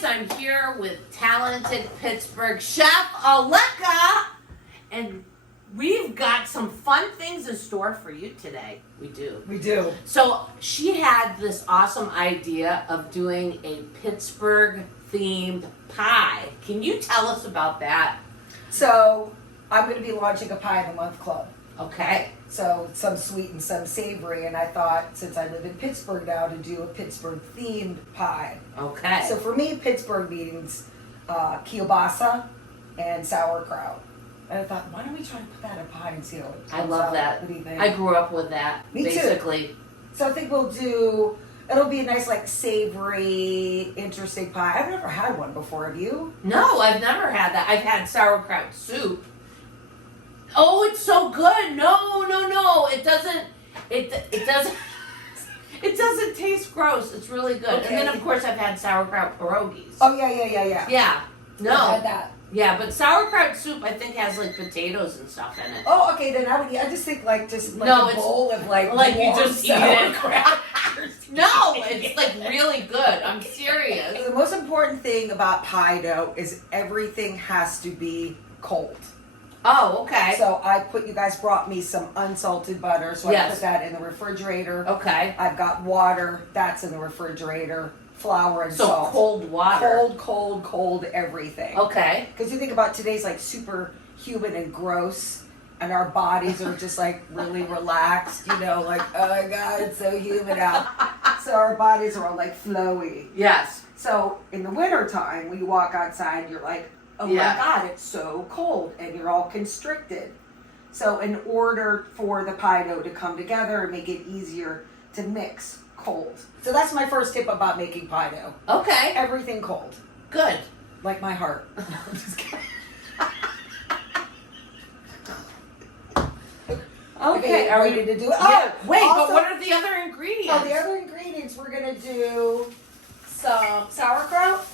guys, I'm here with talented Pittsburgh chef Alekka, and we've got some fun things in store for you today. We do. So she had this awesome idea of doing a Pittsburgh themed pie. Can you tell us about that? So I'm going to be launching a Pie of the Month club. Okay. So some sweet and some savory, and I thought, since I live in Pittsburgh now, to do a Pittsburgh themed pie. Okay. So for me, Pittsburgh means kielbasa and sauerkraut. And I thought, why don't we try to put that in a pie and see how it comes I love out? that. What do you think? I grew up with that. Me basically. too. So I think it'll be a nice, like, savory, interesting pie. I've never had one before, have you? No, I've never had that. I've had sauerkraut soup. Oh, it's so good. No. It doesn't. It doesn't. It doesn't taste gross. It's really good. Okay. And then, of course, I've had sauerkraut pierogies. Oh, yeah. Yeah. No. I've had that. Yeah, but sauerkraut soup, I think, has like potatoes and stuff in it. Oh, okay. Then I just think like No, a bowl of like you warm just eat it. sauerkraut. No, it's like really good. I'm serious. The most important thing about pie dough is everything has to be cold. Oh, okay. So you guys brought me some unsalted butter, so I put that in the refrigerator. Okay. I've got water, that's in the refrigerator. Flour and salt. So cold water. Cold everything. Okay. Because you think about today's like super humid and gross, and our bodies are just like really relaxed, like, oh my God, it's so humid out. So our bodies are all like flowy. Yes. So in the wintertime, when you walk outside, you're like, oh my God, it's so cold, and you're all constricted. So in order for the pie dough to come together and make it easier to mix, cold. So that's my first tip about making pie dough. Okay. Everything cold. Good. Like my heart. I'm just kidding. Okay, are we ready to do it? Yeah. Oh, wait, also, but what are the other ingredients? Oh, the other ingredients, we're going to do some sauerkraut.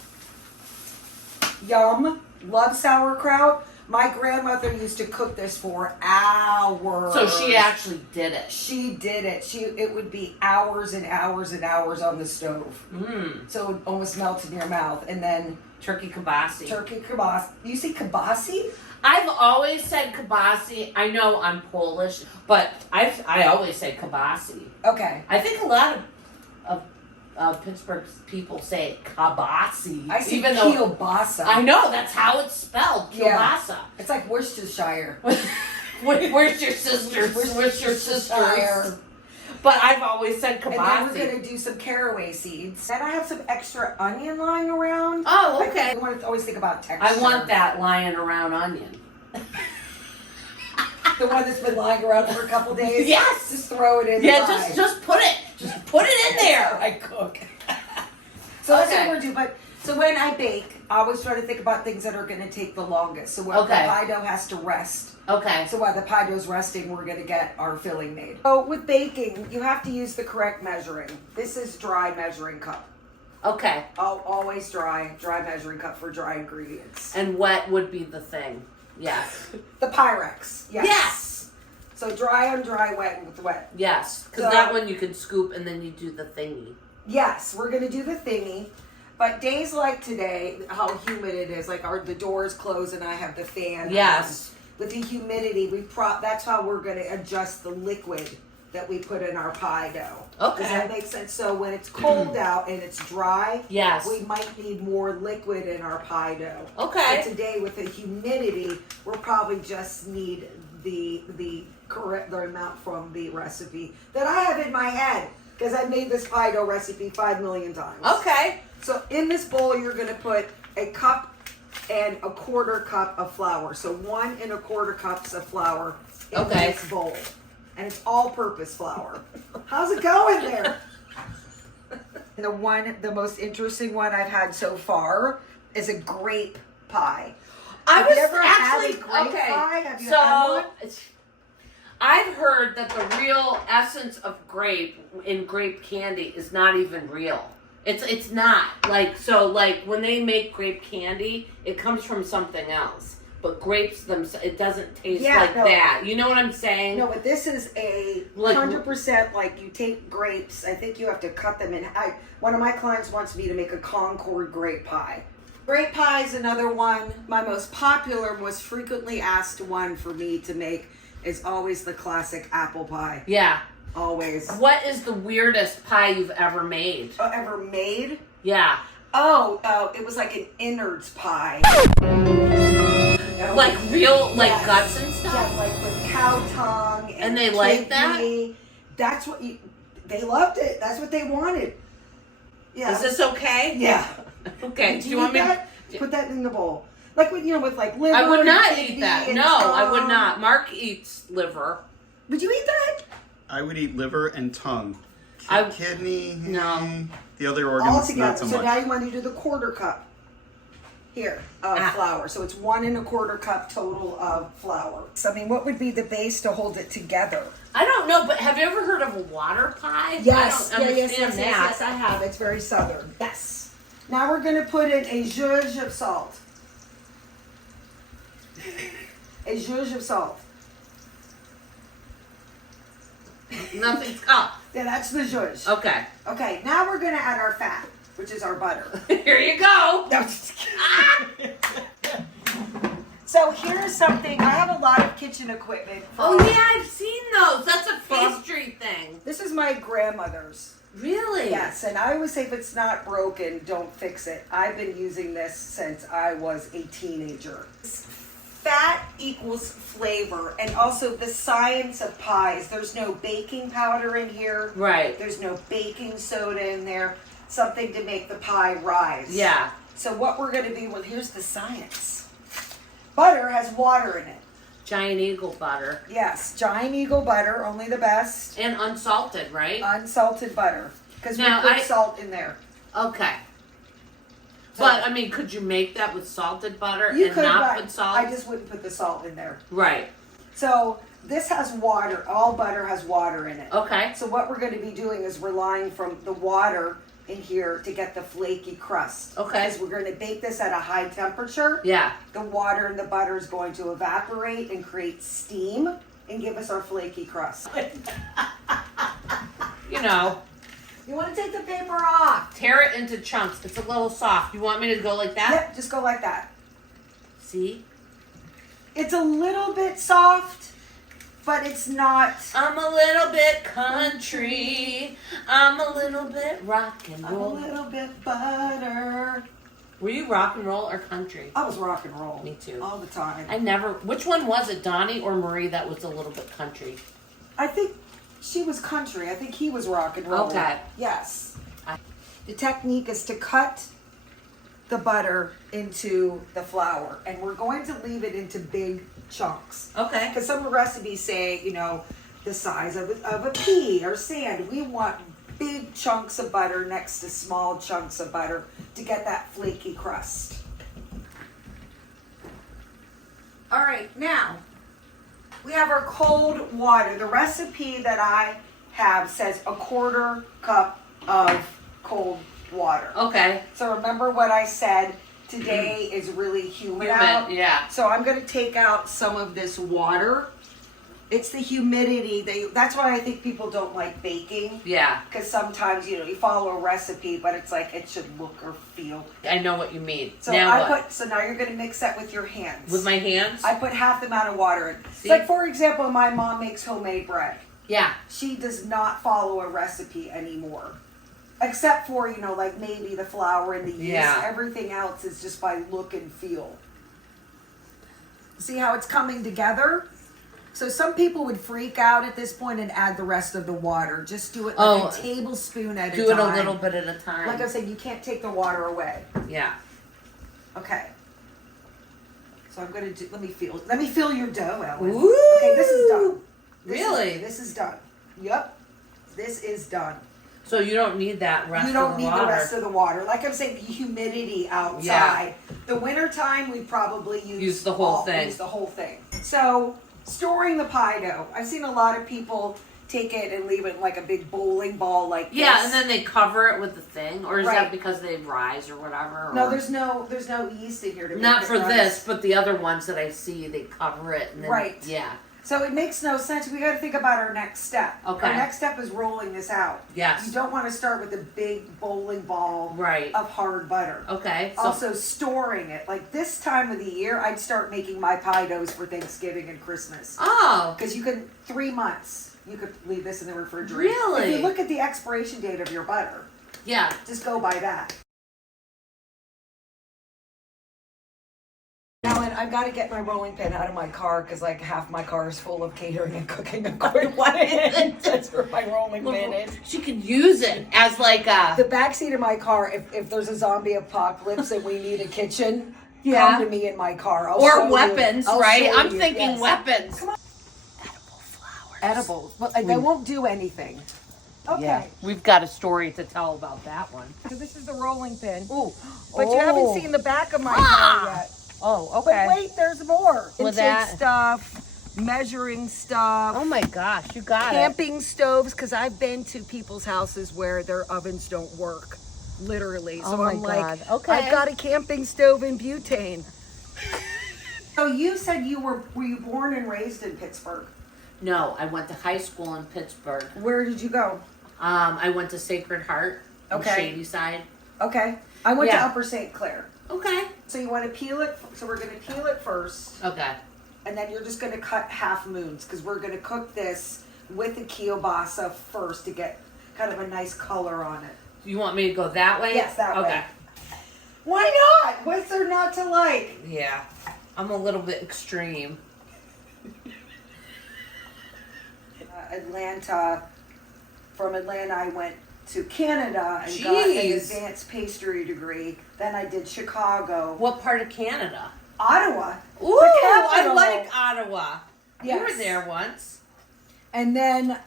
Yum. Love sauerkraut. My grandmother used to cook this for hours. So she actually did it. She did it. It would be hours and hours and hours on the stove. So it would almost melt in your mouth. And then turkey kibasi. You say kibasi? I've always said kibasi. I know I'm Polish, but I always say kibasi. Okay. I think a lot of Pittsburgh people say kibasi. I say even kielbasa. I know that's how it's spelled. Kielbasa. Yeah. It's like Worcestershire. Where's your sisters? Where's your sisters? But I've always said kibasi. And then we're going to do some caraway seeds. And I have some extra onion lying around. Oh, okay. I want to always think about texture. I want that lying around onion. The one that's been lying around for a couple days? Yes. Just throw it in. Yeah, just put it. Just put it in there. I cook. So that's what we're doing. But so when I bake, I always try to think about things that are going to take the longest. So the pie dough has to rest. Okay. So while the pie dough's resting, we're going to get our filling made. So with baking, you have to use the correct measuring. This is dry measuring cup. Okay. Always dry measuring cup for dry ingredients. And wet would be the thing. Yes. The Pyrex. Yes. So dry on dry, wet with wet. Yes. Because that one you can scoop and then you do the thingy. Yes, we're going to do the thingy. But days like today, how humid it is, like the doors close and I have the fan. Yes. With the humidity, that's how we're going to adjust the liquid that we put in our pie dough. Okay. Does that make sense? So when it's cold out and it's dry, we might need more liquid in our pie dough. Okay. But today with the humidity, we'll probably just need the correct amount from the recipe that I have in my head because I made this pie dough recipe 5 million times. Okay. So in this bowl, you're going to put a cup and a quarter cup of flour. So 1 1/4 cups of flour in this bowl. And it's all-purpose flour. How's it going there? The most interesting one I've had so far is a grape pie. Have you ever had a grape pie? Have you had one? I've heard that the real essence of grape in grape candy is not even real. It's not. Like when they make grape candy, it comes from something else. but grapes it doesn't taste that. You know what I'm saying? No, but this is a 100% like you take grapes. I think you have to cut them in. One of my clients wants me to make a Concord grape pie. Grape pie is another one. My most popular, most frequently asked one for me to make is always the classic apple pie. Yeah. Always. What is the weirdest pie you've ever made? Ever made? Yeah. Oh, it was like an innards pie. Like real, guts and stuff? Yeah, like with cow tongue and they kidney. like that? That's what they loved it. That's what they wanted. Yeah. Is this okay? Yeah. Okay. Do you want me to put that in the bowl? Like with with like liver. I would not eat that. No, I would not. Mark eats liver. Would you eat that? I would eat liver and tongue. Kidney. No. The other organs, all together. not so much. So now you want to do the quarter cup here of flour. So it's 1 1/4 cup total of flour. So I mean, what would be the base to hold it together? I don't know, but have you ever heard of a water pie? Yes. I don't understand that. Yes, I have. It's very southern. Yes. Now we're going to put in a zhuzh of salt. A zhuzh of salt. Nothing's up. Yeah, that's the zhuzh. Okay. Okay, now we're going to add our fat, which is our butter. Here you go. No, just kidding. So here's something. I have a lot of kitchen equipment. Oh, yeah, I've seen those. That's a pastry thing. This is my grandmother's. Really? Yes, and I always say if it's not broken, don't fix it. I've been using this since I was a teenager. Fat equals flavor, and also the science of pies. There's no baking powder in here. Right. There's no baking soda in there. Something to make the pie rise. Yeah. So what we're going to do, here's the science. Butter has water in it. Giant Eagle butter. Yes, Giant Eagle butter, only the best. And unsalted, right? Unsalted butter. Because we put salt in there. Okay. But, I mean, could you make that with salted butter not put salt? I just wouldn't put the salt in there. Right. So, this has water. All butter has water in it. Okay. So, what we're going to be doing is relying from the water in here to get the flaky crust. Okay. Because we're going to bake this at a high temperature. Yeah. The water and the butter is going to evaporate and create steam and give us our flaky crust. You know. You want to take the paper off. Tear it into chunks. It's a little soft. You want me to go like that? Yep, just go like that. See? It's a little bit soft, but it's not. I'm a little bit country. I'm a little bit rock and roll. I'm a little bit butter. Were you rock and roll or country? I was rock and roll. Me too. All the time. Which one was it, Donnie or Marie, that was a little bit country? I think she was country. I think he was rock and roll. Okay. Yes. The technique is to cut the butter into the flour, and we're going to leave it into big chunks. Okay. Because some recipes say, the size of a pea or sand. We want big chunks of butter next to small chunks of butter to get that flaky crust. All right, now we have our cold water. The recipe that I have says 1/4 cup of cold water. Okay. So remember what I said, today is really humid out. Yeah. So I'm going to take out some of this water. It's the humidity. That's why I think people don't like baking. Yeah. Because sometimes, you follow a recipe, but it's like it should look or feel. I know what you mean. So So now you're going to mix that with your hands. With my hands? I put half the amount of water in. See? Like, for example, my mom makes homemade bread. Yeah. She does not follow a recipe anymore. Except for, like maybe the flour and the yeast. Yeah. Everything else is just by look and feel. See how it's coming together? So some people would freak out at this point and add the rest of the water. Just do it like a tablespoon at a time. Do it a little bit at a time. Like I said, you can't take the water away. Yeah. Okay. So I'm going to let me feel your dough, Ellen. Ooh. Okay, this is done. This is done. Yep. This is done. So you don't need that rest of the water. You don't need the rest of the water. Like I'm saying, the humidity outside. Yeah. The wintertime, we probably use the whole thing. So, storing the pie dough. I've seen a lot of people take it and leave it like a big bowling ball like this. Yeah, and then they cover it with the thing, or is Right. that because they rise or whatever? No, or... there's no yeast in here to make Not it for rise. this, but the other ones that I see, they cover it and then Right. Yeah. So it makes no sense. We got to think about our next step. Okay. Our next step is rolling this out. Yes. You don't want to start with a big bowling ball Right. of hard butter. Okay. So, Also, storing it. Like this time of the year, I'd start making my pie doughs for Thanksgiving and Christmas. oh. Because you could, 3 months, you could leave this in the refrigerator. Really? If you look at the expiration date of your butter, Yeah. just go by that. Ellen, I've got to get my rolling pin out of my car because like half my car is full of catering and cooking equipment. That's where my rolling pin is. She could use it as like a... The backseat of my car, if there's a zombie apocalypse and we need a kitchen, Yeah. come to me in my car. I'll or show weapons, you. I'll right? show I'm you, thinking yes. weapons. Come on. Edible flowers. Edibles. But they won't do anything. Okay. Yeah. We've got a story to tell about that one. So this is the rolling pin. Ooh. But you haven't seen the back of my car yet. Oh, But wait, there's more. With Intake that- stuff, measuring stuff. Oh my gosh, you got it. Camping stoves, because I've been to people's houses where their ovens don't work, literally. So Oh my I'm like, God. Okay. I've got a camping stove in butane. So you said were you born and raised in Pittsburgh? No, I went to high school in Pittsburgh. Where did you go? I went to Sacred Heart in Okay. Shady Side. Okay. I went to Yeah. Upper St. Clair. Okay. So you want to peel it, so we're going to peel it first, Okay. and then you're just going to cut half moons, because we're going to cook this with the kielbasa first to get kind of a nice color on it. You want me to go that way? Yes, that way. Okay. Why not? What's there not to like? Yeah. I'm a little bit extreme. Atlanta. From Atlanta, I went to Canada and got an Jeez. advanced pastry degree. Then I did Chicago, What part of Canada? Ottawa. Ooh, the I capital. like Ottawa. You Yes. were there once. And then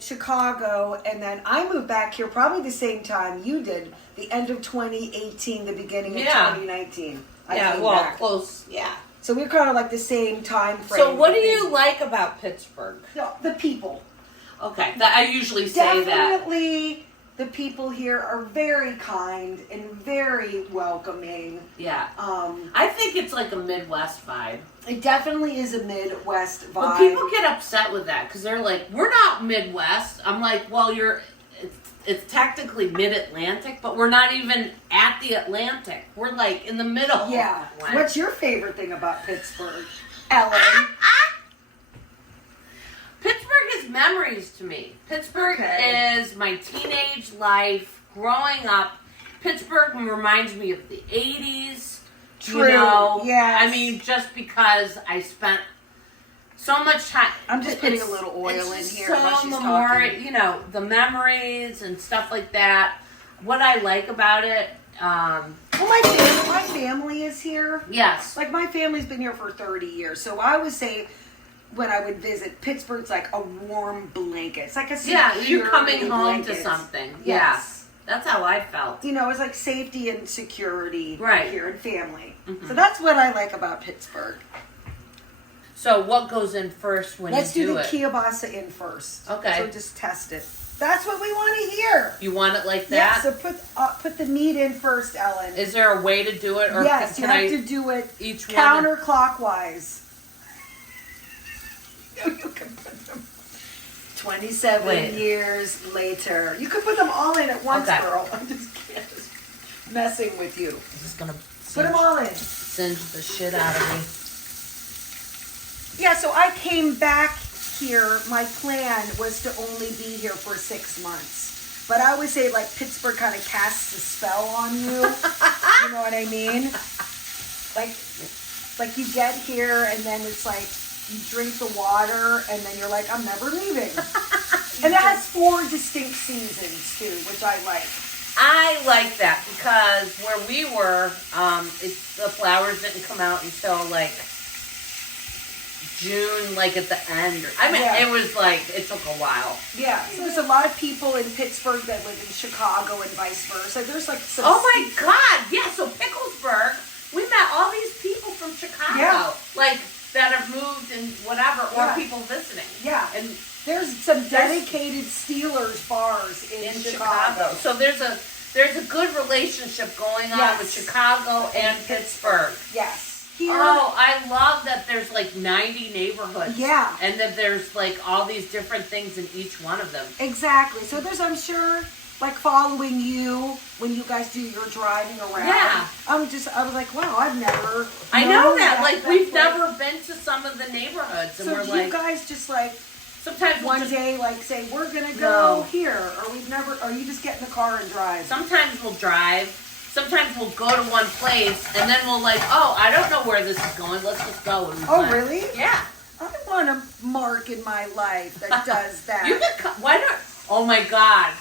Chicago, and then I moved back here probably the same time you did, the end of 2018, the beginning of Yeah. 2019. I Yeah, came well, back. close. Yeah. So we're kind of like the same time frame. So what do you like about Pittsburgh? The people. Okay, I usually say that. Definitely, the people here are very kind and very welcoming. Yeah. I think it's like a Midwest vibe. It definitely is a Midwest vibe. But people get upset with that because they're like, we're not Midwest. I'm like, well, it's technically mid-Atlantic, but we're not even at the Atlantic. We're like in the middle. Yeah. Like, What's your favorite thing about Pittsburgh, Ellen? Pittsburgh is memories to me. Pittsburgh is my teenage life, growing up. Pittsburgh reminds me of the 80s. True. You know? Yes. I mean, just because I spent so much time. I'm just putting a little oil in it's here so while she's talking. you know, the memories and stuff like that. What I like about it, Well, my family is here. yes. Like, my family's been here for 30 years. So I would say, when I would visit, Pittsburgh's like a warm blanket. It's like a Yeah, you're security coming home to blanket. something. Yes. Yeah. That's how I felt. You know, it's like safety and security Right. here and family. Mhm. So that's what I like about Pittsburgh. So what goes in first when Let's you do do the it? kielbasa in first. Okay. So just test it. That's what we want to hear. You want it like Yeah, that? so put the meat in first, Ellen. Is there a way to do it, or Yes, can you have I to do it each one? counterclockwise. You can put them 27 Wait. years later. You could put them all in at once, Okay. girl. I'm just kidding. Messing with you. This is gonna Put them all in. singe the shit out of me. Yeah, so I came back here. My plan was to only be here for 6 months. But I would say, like, Pittsburgh kind of casts a spell on you. You know what I mean? Like you get here and then it's like you drink the water and then you're like, I'm never leaving. And it has 4 distinct seasons too, which I like. I like that because where we were, the flowers didn't come out until like June, like at the end. I mean, Yeah. it was like, it took a while. Yeah, so there's a lot of people in Pittsburgh that live in Chicago and vice versa. There's like some. Oh my God! Yeah, so Picklesburg, we met all these people from Chicago, Yeah. like that have moved and whatever, or Yeah. people visiting. Yeah, And there's some dedicated Chicago. So there's a good relationship going on with Chicago and Pittsburgh. Yes. Here. Oh, I love that there's like 90 neighborhoods. Yeah. And that there's like all these different things in each one of them. Exactly. So there's, I'm sure, like following you when you guys do your driving around. Yeah. I was like, wow, I've never. I know that. Like we've never been to some of the neighborhoods, and so we're do like, you guys just like sometimes one day like say we're gonna go here, or we've never, or you just get in the car and drive. Sometimes we'll drive. Sometimes we'll go to one place, and then we'll like, oh, I don't know where this is going. Let's just go. And Really? Yeah. I want a mark in my life that does that. You can. Why not? Oh my God.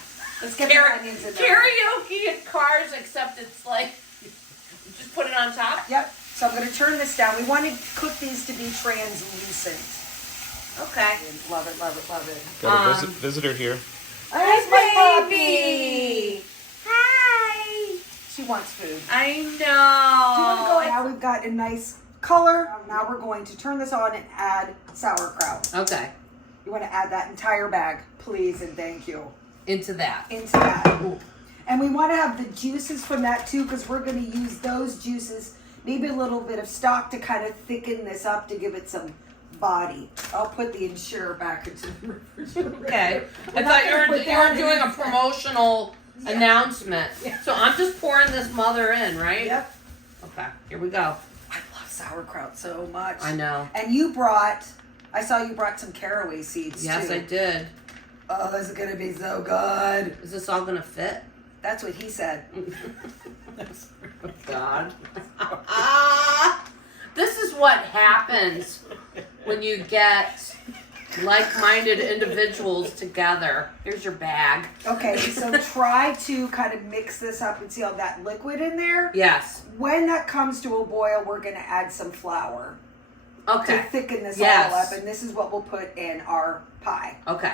Let's get the onions in there. Karaoke in cars, except it's like, just put it on top. Yep. So I'm going to turn this down. We want to cook these to be translucent. Okay. Love it, love it, love it. Got a visitor here. There's my puppy. Hi. She wants food. I know. Do you want to go? Now we've got a nice color. Now we're going to turn this on and add sauerkraut. Okay. You want to add that entire bag, please and thank you. Into that. Ooh. And we want to have the juices from that too, because we're going to use those juices, maybe a little bit of stock to kind of thicken this up to give it some body. I'll put the insurer back into the refrigerator. Okay. I thought you were doing a promotional announcement. Yeah. So I'm just pouring this mother in, right? Yep. Okay. Here we go. I love sauerkraut so much. I know. And I saw you brought some caraway seeds too. Yes, I did. Oh, this is going to be so good. Is this all going to fit? That's what he said. Oh, God. This is what happens when you get like-minded individuals together. Here's your bag. Okay, so try to kind of mix this up and see all that liquid in there. Yes. When that comes to a boil, we're going to add some flour. Okay. To thicken this all up, and this is what we'll put in our pie. Okay.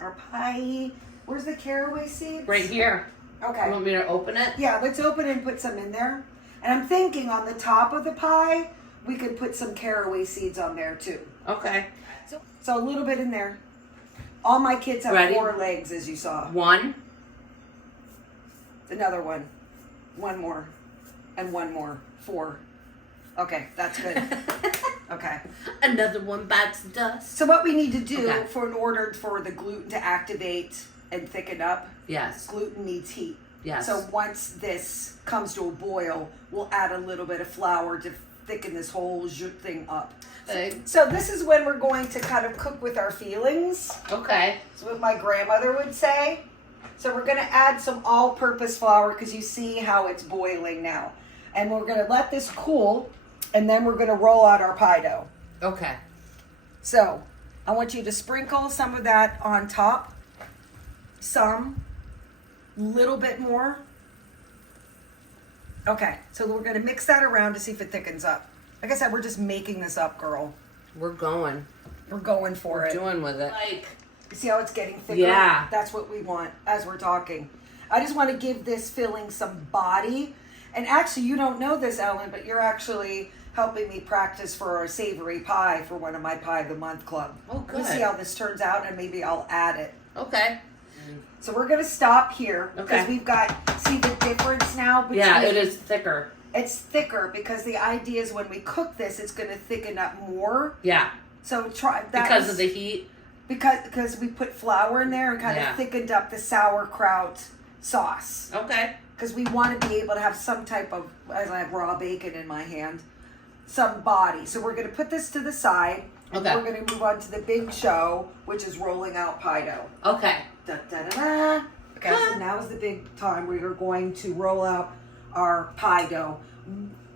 Our pie. Where's the caraway seeds? Right here. Okay. You want me to open it? Yeah, let's open it and put some in there. And I'm thinking on the top of the pie, we could put some caraway seeds on there too. Okay. So a little bit in there. All my kids have Ready? 4 legs, as you saw. 1. Another one. 1 more. And 1 more. 4. Okay, that's good. Okay. Another one bites the dust. So what we need to do in order for the gluten to activate and thicken up, yes, gluten needs heat. Yes. So once this comes to a boil, we'll add a little bit of flour to thicken this whole thing up. So this is when we're going to kind of cook with our feelings. Okay. That's what my grandmother would say. So we're going to add some all-purpose flour because you see how it's boiling now. And we're going to let this cool, and then we're going to roll out our pie dough. Okay. So I want you to sprinkle some of that on top. Some. Little bit more. Okay, so we're going to mix that around to see if it thickens up. Like I said, we're just making this up, girl. We're going. We're going for it. Doing with it. Like, you see how it's getting thicker? Yeah. That's what we want as we're talking. I just want to give this filling some body. And actually, you don't know this, Ellen, but you're actually helping me practice for a savory pie for one of my Pie of the Month club. Oh, good. We'll see how this turns out, and maybe I'll add it. Okay. So we're going to stop here because Okay. we've got, see the difference now? Between, Yeah, it is thicker. It's thicker because the idea is when we cook this, it's going to thicken up more. Yeah. So try that. Because of the heat? Because we put flour in there and kind of thickened up the sauerkraut sauce. Okay. Because we want to be able to have some type of, as I have raw bacon in my hand, some body. So we're going to put this to the side. And Okay. we're going to move on to the big show, which is rolling out pie dough. Okay. Da, da, da, da. Okay, so now is the big time we are going to roll out our pie dough.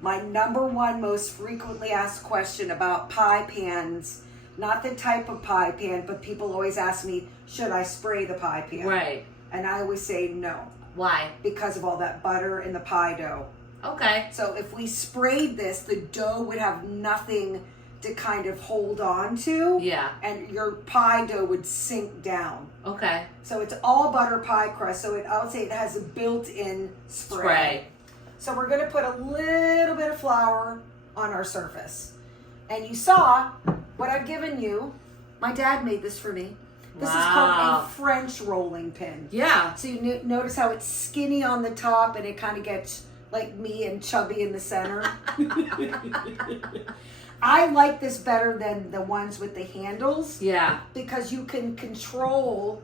My number one most frequently asked question about pie pans, not the type of pie pan, but people always ask me, should I spray the pie pan? Right. And I always say no. Why? Because of all that butter in the pie dough. Okay. So if we sprayed this, the dough would have nothing to kind of hold on to. Yeah. And your pie dough would sink down. Okay. So it's all butter pie crust. So I would say it has a built-in spray. So we're going to put a little bit of flour on our surface. And you saw what I've given you. My dad made this for me. This is called a French rolling pin. Yeah. So you notice how it's skinny on the top and it kind of gets like me and chubby in the center. I like this better than the ones with the handles. Yeah. Because you can control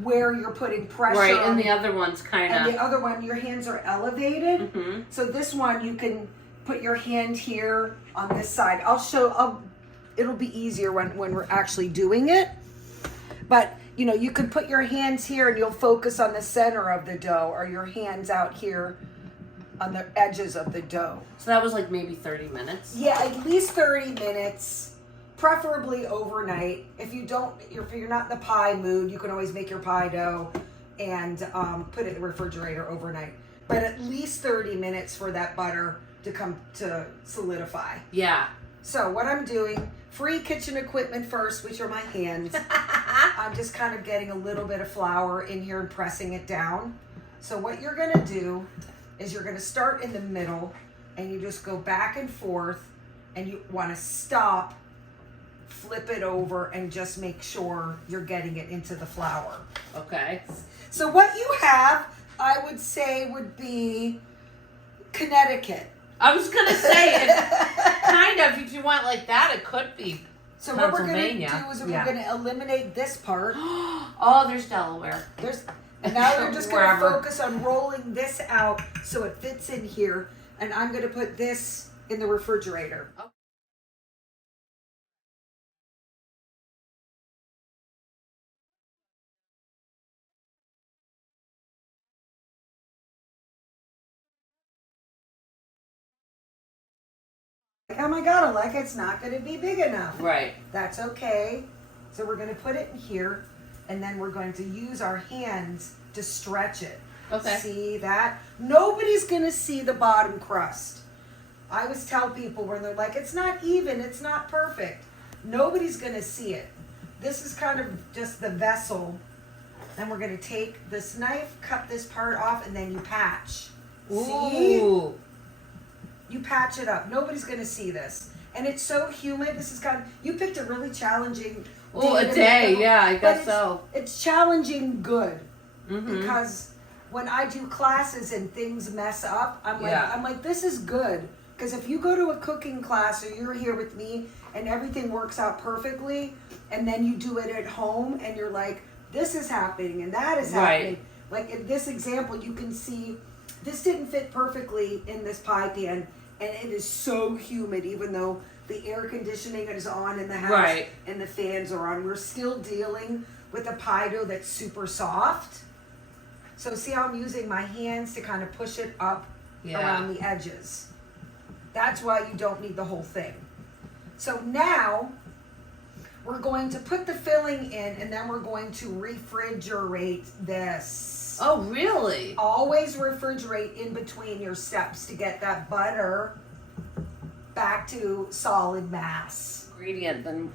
where you're putting pressure. Right, and the other one's kind of... And the other one, your hands are elevated. Mm-hmm. So this one, you can put your hand here on this side. It'll be easier when we're actually doing it. But, you know, you can put your hands here and you'll focus on the center of the dough, or your hands out here on the edges of the dough. So that was like maybe 30 minutes? Yeah, at least 30 minutes, preferably overnight. If you're not in the pie mood, you can always make your pie dough and put it in the refrigerator overnight. But at least 30 minutes for that butter to come to solidify. Yeah. So what I'm doing, free kitchen equipment first, which are my hands. I'm just kind of getting a little bit of flour in here and pressing it down. So what you're going to do is you're going to start in the middle and you just go back and forth, and you want to stop, flip it over, and just make sure you're getting it into the flour. Okay. So what you have, I would say, would be Connecticut. I was going to say, kind of, if you want like that, it could be. So what we're going to do is we're going to eliminate this part. Oh, there's Delaware. And now we're just going to focus on rolling this out so it fits in here. And I'm going to put this in the refrigerator. Okay. Oh my God, Alekka, it's not going to be big enough. Right. That's okay. So we're going to put it in here, and then we're going to use our hands to stretch it. Okay. See that? Nobody's going to see the bottom crust. I always tell people when they're like, it's not even, it's not perfect. Nobody's going to see it. This is kind of just the vessel. And we're going to take this knife, cut this part off, and then you patch. Ooh. See? You patch it up. Nobody's going to see this. And it's so humid. This is you picked a really challenging day. Yeah, I guess so. It's challenging good. Mm-hmm. Because when I do classes and things mess up, I'm like, this is good. Because if you go to a cooking class or you're here with me and everything works out perfectly, and then you do it at home and you're like, this is happening and that is happening. Like in this example, you can see this didn't fit perfectly in this pie pan. And it is so humid, even though the air conditioning is on in the house and the fans are on. We're still dealing with a pie dough that's super soft. So see how I'm using my hands to kind of push it up around the edges. That's why you don't need the whole thing. So now we're going to put the filling in, and then we're going to refrigerate this. Oh, really? Always refrigerate in between your steps to get that butter back to solid mass. Ingredient, then,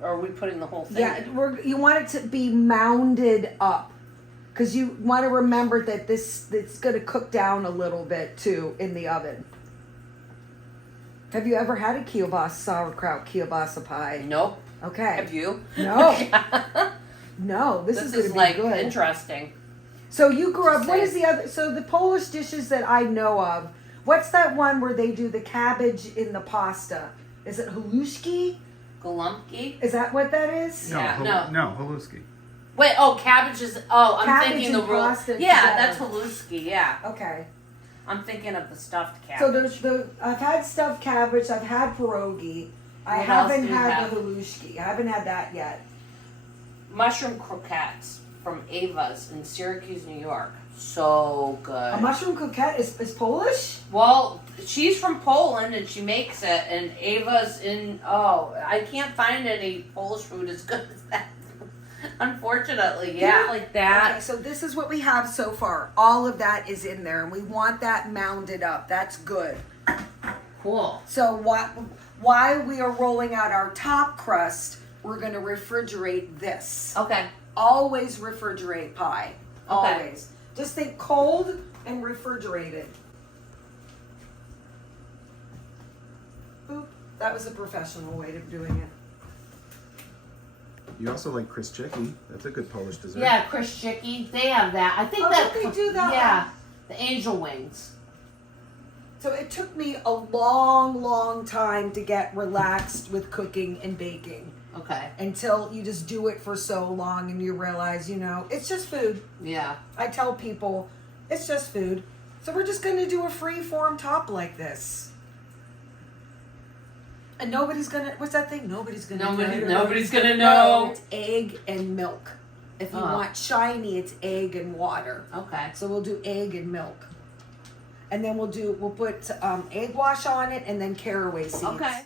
or are we putting the whole thing? Yeah, you want it to be mounded up, because you want to remember that it's going to cook down a little bit too in the oven. Have you ever had a kielbasa sauerkraut kielbasa pie? Nope. Okay. Have you? No. No, this is going to be like good. Interesting. So you grew up, what is the other, so the Polish dishes that I know of, what's that one where they do the cabbage in the pasta? Is it halushki? Golumki? Is that what that is? No, no, haluski. Wait, cabbage is, I'm thinking the roll. Yeah, that's haluski, yeah. Okay. I'm thinking of the stuffed So cabbage. I've had stuffed cabbage, I've had pierogi. I haven't had the halushki. I haven't had that yet. Mushroom croquettes from Ava's in Syracuse, New York. So good. A mushroom croquette is Polish? Well, she's from Poland and she makes it, and Ava's I can't find any Polish food as good as that. Unfortunately, like that. Okay, so this is what we have so far. All of that is in there, and we want that mounded up. That's good. Cool. So while we are rolling out our top crust, we're going to refrigerate this. Okay. Always refrigerate pie. Okay. Always. Just think cold and refrigerated. Boop. That was a professional way of doing it. You also like Chris Chicky. That's a good Polish dessert. Yeah, Chris Chicky. They have that. I think they do that. Yeah, the angel wings. So it took me a long, long time to get relaxed with cooking and baking. Okay. Until you just do it for so long and you realize, it's just food. Yeah. I tell people, it's just food. So we're just going to do a free form top like this. And nobody's going to, what's that thing? Nobody's going to know. Nobody's going to know. It's egg and milk. If you want shiny, it's egg and water. Okay. So we'll do egg and milk. And then we'll put egg wash on it and then caraway seeds. Okay.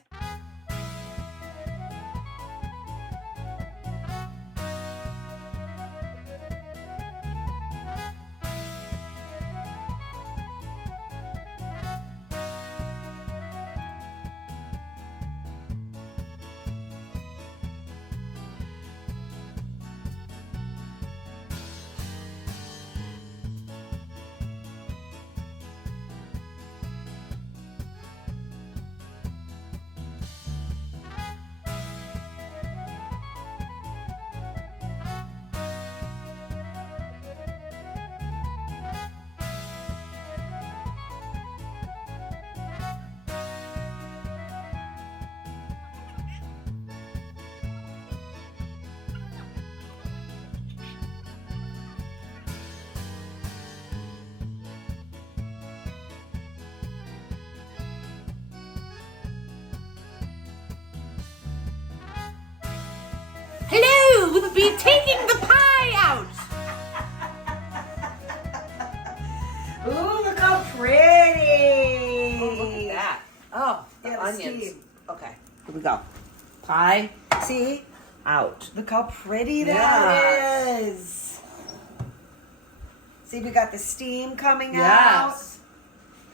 Hello, we'll be taking the pie out. Ooh, look how pretty. Oh, look at that. Oh, the Yeah, the onions. steam. Okay, here we go. Pie See? out. Look how pretty that is. See, we got the steam coming out. Yes.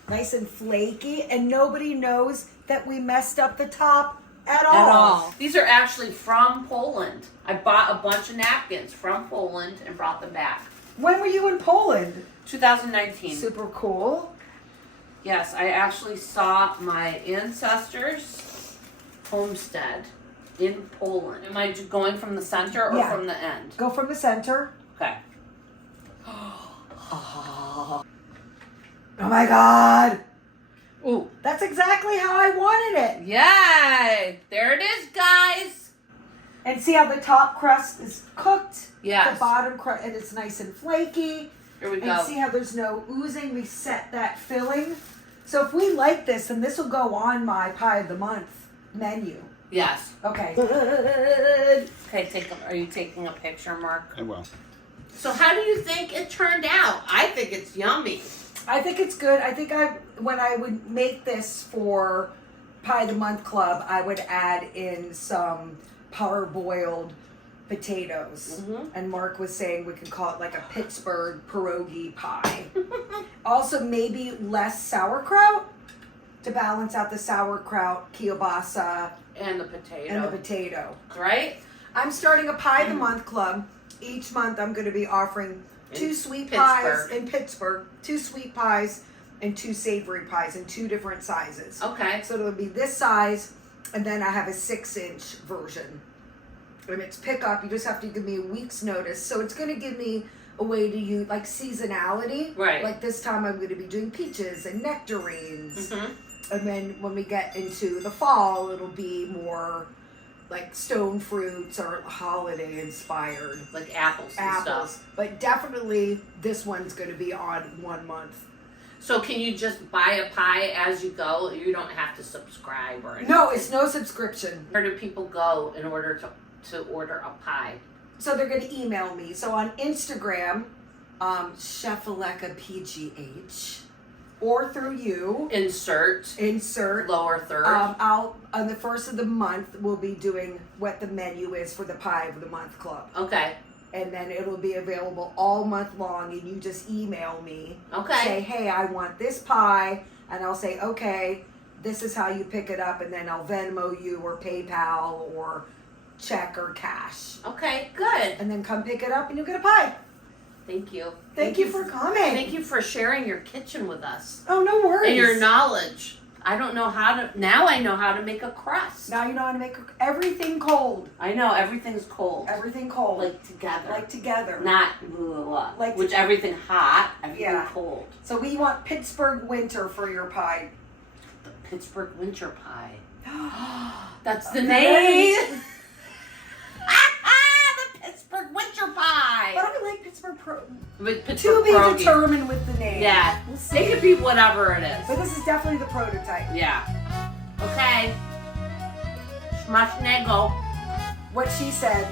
Nice and flaky. And nobody knows that we messed up the top at all. At all. These are actually from Poland. I bought a bunch of napkins from Poland and brought them back. When were you in Poland? 2019. Super cool. Yes, I actually saw my ancestors' homestead in Poland. Am I going from the center or from the end? Go from the center. Okay. Oh my God. Ooh. That's exactly how I wanted it. Yay! There it is, guys. And see how the top crust is cooked? Yes. The bottom crust, and it's nice and flaky. Here we go. And see how there's no oozing? We set that filling. So if we like this, then this will go on my Pie of the Month menu. Yes. Okay. Good. Okay, are you taking a picture, Mark? I will. So how do you think it turned out? I think it's yummy. I think it's good. I think when I would make this for Pie of the Month Club, I would add in some parboiled potatoes. Mm-hmm. And Mark was saying we could call it like a Pittsburgh pierogi pie. Also, maybe less sauerkraut to balance out the sauerkraut, kielbasa, And the potato. and the potato. Right? I'm starting a Pie of the Month Club. Each month I'm going to be offering two sweet Pittsburgh. pies in Pittsburgh, 2 sweet pies and 2 savory pies in 2 different sizes. Okay. So it'll be this size, and then I have a 6-inch version. And it's pickup. You just have to give me a week's notice. So it's going to give me a way to use like seasonality. Right. Like this time I'm going to be doing peaches and nectarines. Mm-hmm. And then when we get into the fall, it'll be more like stone fruits or holiday inspired. Like apples and stuff. But definitely this one's going to be on 1 month. So can you just buy a pie as you go? You don't have to subscribe or anything? No, it's no subscription. Where do people go in order to order a pie? So they're going to email me. So on Instagram, Chef Alekka PGH, or through you. Insert lower third. I'll on the first of the month we'll be doing what the menu is for the Pie of the Month Club. Okay. And then it'll be available all month long, and you just email me. Okay. Say, hey, I want this pie, and I'll say, okay, this is how you pick it up, and then I'll Venmo you or PayPal or check or cash. Okay, good. And then come pick it up, and you'll get a pie. Thank you. Thank you for coming. Thank you for sharing your kitchen with us. Oh, no worries. And your knowledge. I don't know how to. Now I know how to make a crust. Now you know how to make everything cold. I know everything's cold. Everything cold. Like together. Like together. Not blah, blah. Like which everything hot, everything cold. So we want Pittsburgh winter for your pie. The Pittsburgh winter pie. That's the name. The Pittsburgh winter pie. But I like Pittsburgh Pittsburgh to be pierogi. determined with the name. Yeah. We'll see. It could be whatever it is. But this is definitely the prototype. Yeah. Okay. Smash nego. What she said.